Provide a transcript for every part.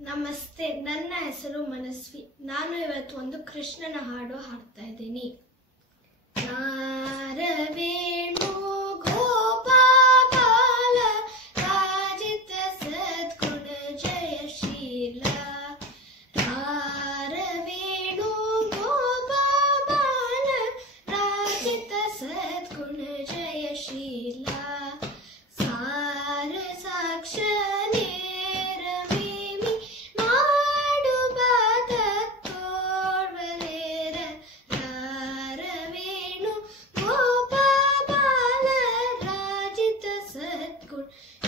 ನಮಸ್ತೆ, ನನ್ನ ಹೆಸರು ಮನಸ್ವಿ. ನಾನು ಇವತ್ತು ಒಂದು ಕೃಷ್ಣನ ಹಾಡು ಹಾಡ್ತಾ ಇದ್ದೀನಿ. ನಾರವೇಣು ಗೋಪಾಲ ರಾಜಿತ ಸದ್ಗುಣ ಜಯಶೀಲ. ನಾರವೇಣು ಗೋಪಾಲ ರಾಜಿತ ಸದ್ಗುಣ ಜಯಶೀಲ. ಸಾರ ಸಾಕ್ಷ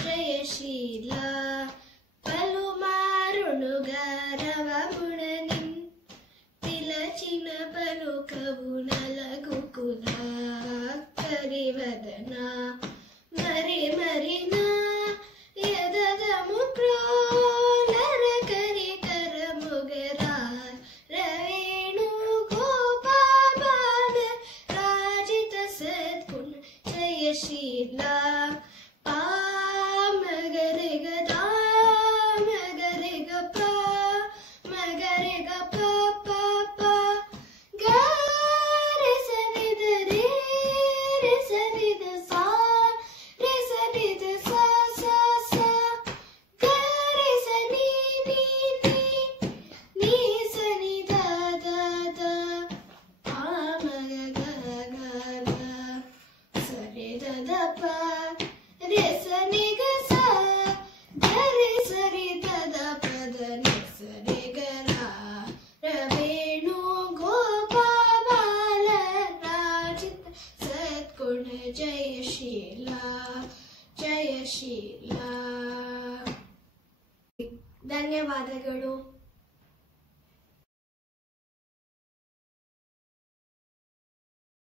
ಜಯಶೀಲ. ಪಲುಮಾರುಣುಗಾರವ ಮುಣನಿನ್ ತಿಲಚಿನ ಪಲುಕವು ನಲಗುಕುಲ. ಕರಿವದನ ಮರಿ ಮರಿನ ಯದದ ಮುಕ್ರೋಲರ ಕರಿ ಕರ ಮುಗರ. ರವೇಣು ಗೋಪಾಲ ರಾಜಿತ ಸದ್ಗುಣ ಜಯಶೀಲ. ರವೇಣು ಗೋಪಾಲ ರಾಜಿತ ಸದ್ಗುಣ ಜಯಶೀಲ ಜಯಶೀಲ. ಧನ್ಯವಾದಗಳು.